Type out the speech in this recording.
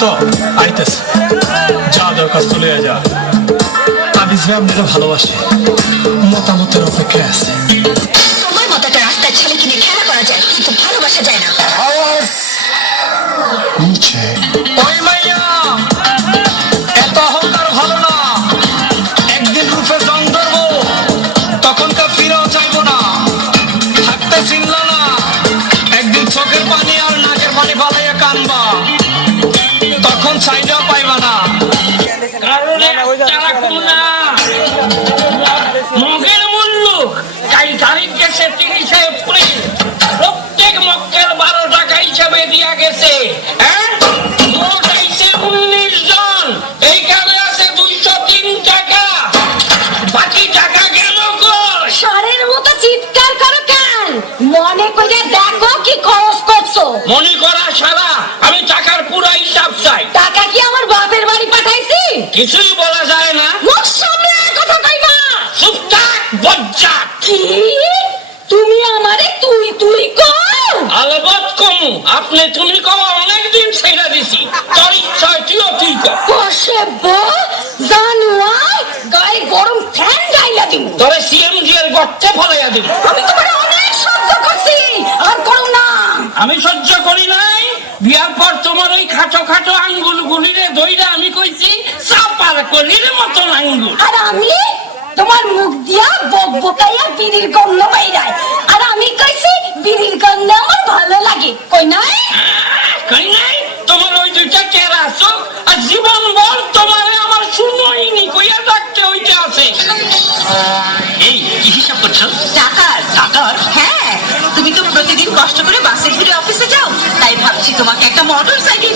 দোস্ত আইতেছে, যা দরখাস্ত লইয়া যা। তাবিজ ভাই আপনারা ভালোবাসে, মতামতের অপেক্ষায় আছে। তোমার মতো একটা রাস্তায় ছেলে কিনে খেলা করা যায়, কিন্তু ভালোবাসা যায় না। আওয়াজ নিচে। ওই মাইয়া, এত অহংকার ভালো না। একদিন রূপে জং ধরবো, তখন তা ফিরেও চাইবো না। থাকতে চিনল না, একদিন চোখের পানি আর নাকের পানি ফালাইয়া কানবা, তখন চাইলেও পাইবা না। মগের মূল্য কাল তারিখ গেছে 30 এপ্রিল, প্রত্যেক মক্কেল 12 টাকা হিসাবে দিয়া গেছে। মোট আইছে 19 জন, এইখানে আছে 203 টাকা। বাকি টাকা গেল কই? ষাঁড়ের মতো চিৎকার করো কেন? মনে করে দেখো কি খরচ করছো। মনে করা সারা, আমি টাকার পুরো হিসাব চাই। টাকা কি আমার বাপের বাড়ি পাঠাইছি? কিছুই বলা যায় না। মুখ সামনে কথা কইবা। চুপ থাক বজ্জাত। কি তুমি আমারে তুই তুই কও? আলবত কমু, আপনি তুমি কও অনেকদিন ছেড়ে দিছি। তোর ইচ্ছা তুইও তুই কর। বসে জানুয়ার গায়ে গরম ফ্যান গাইলা দিব। তবে সিএমজি এর গর্তে ফলাইয়া দিবি। আমি তোমারে অনেক সহ্য করছি, আর করো না। আমি সহ্য করি নাই। বিয়ার পর তোমার ওই খাটো খাটো আঙ্গুল গুলিরে দইরা আমি কইছি চাপার কলির মতন আঙ্গুল। আর আমি তোমার মুখ দিয়া বক বকাইয়া বিড়ির গন্ধ বাইরায়, আর আমি কইছি বিড়ির গন্ধ আমার ভালো লাগে। কই নাই? কই নাই? তোমার ওই দুইটা কেরা আছো, আর জীবন বল তোমারে আমার শুনোইনি কইয়া ডাকতে হইতে আছে। এই কি হিসাব করছো? টাকার। টাকার? হ্যাঁ, তুমি তো প্রতিদিন কষ্ট করে বাসে ঘুরে অফিসে যাও, তাই ভাবছি তোমাকে একটা মোটর সাইকেল